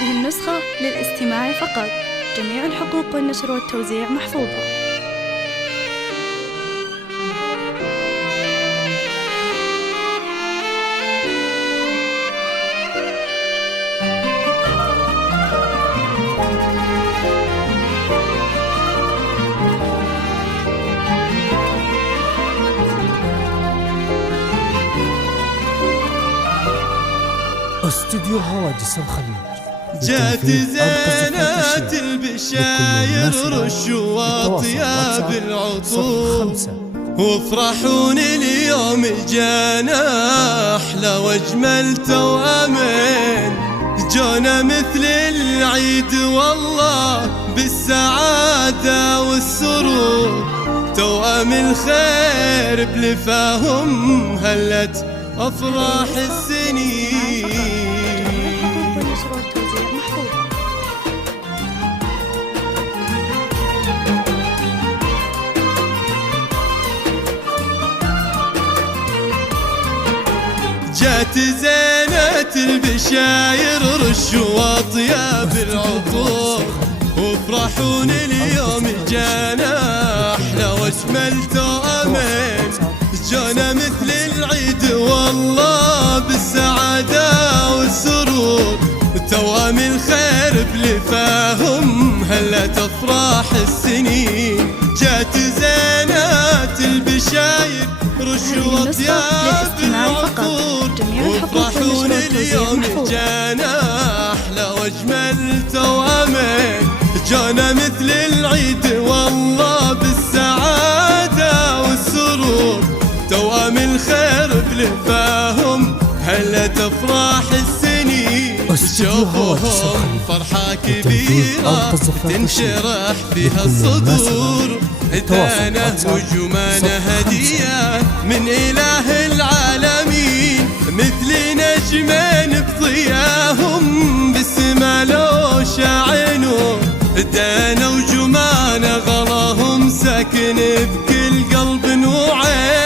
هذه النسخة للاستماع فقط. جميع الحقوق والنشر والتوزيع محفوظة. استوديو هواجس الخليج. جات زينات البشاير رشوا طياب العطور، وافرحون اليوم جانا احلى واجمل توامين، جونا مثل العيد والله بالسعادة والسرور، توام الخير بلفاهم هلت افراح السنين. جات زينة البشاير رشوا طياب العطور، وافرحون اليوم جانا احلى واجمل توامين، جونا مثل العيد والله بالسعادة والسرور، توام الخير بلفاهم هلت افراح السنين. جات زينات البشاير رشوا طياب العطور، وافرحون اليوم جانا احلى واجمل توامين، جونا مثل العيد والله بالسعادة والسرور، توام الخير بلفاهم هلت افراح السنين. شوفوهم فرحة كبيرة تنشرح فيها الصدور، هدانا وجمانا هدية من إله العالمين، مثل نجمين بضياهم بالسما لو شاعنوا، هدانا وجمانا غلاهم ساكن بكل قلب وعين.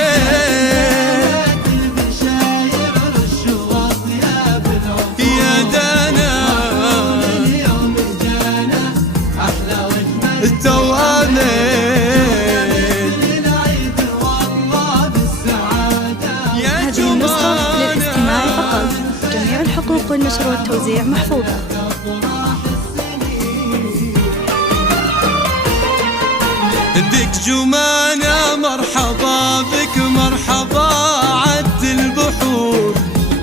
هذه النسخة للاستماع فقط. جميع الحقوق والنشر والتوزيع محفوظة. بك جمانة مرحبا بك مرحبا عد البحور،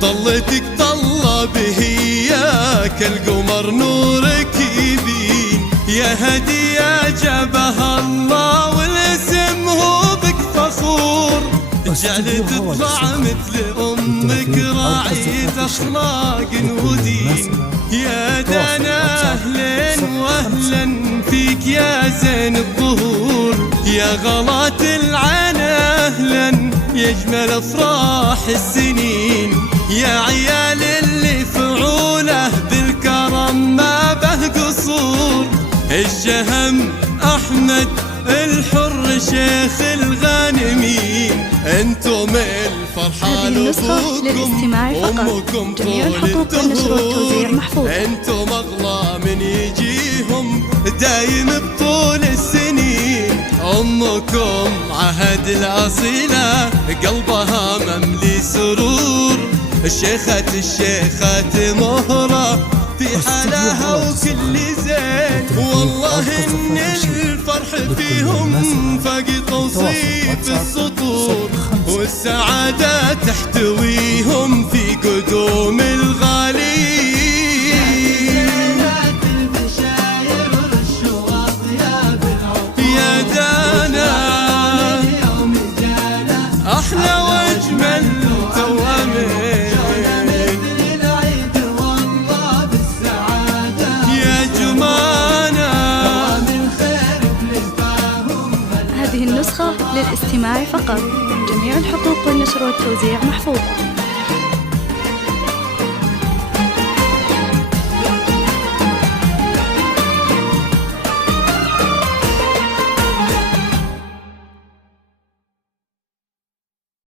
طلتك طلة بهياك القمر نورك يبين، يا هدية جابها الله والاسم هو بك فخور، جعل تطلع مثل أمك راعية أخلاق ودين، يا دانا أهلا وأهلا فيك يا زين الظهور، يا غلات العين أهلا يجمل أفراح السنين، يا عيال اللي فعوله بالكرم ما به قصور، الشهم أحمد الحر شيخ الغانمين، انتم الفرحة لأبوكم وأمكم طول الدهور، انتم أغلى من يجيهم دايم بطول السنين، أمكم عهد الأصيلة قلبها مملي سرور، الشيخات مهرة في حالها وكل زين، والله إن الفرح فيهم فاق توصيف السطور، والسعادة تحتويهم في قدوم الغالين. يا دانا أحلى واجمل توامين، هذه النسخة للاستماع فقط. جميع الحقوق والنشر والتوزيع محفوظة.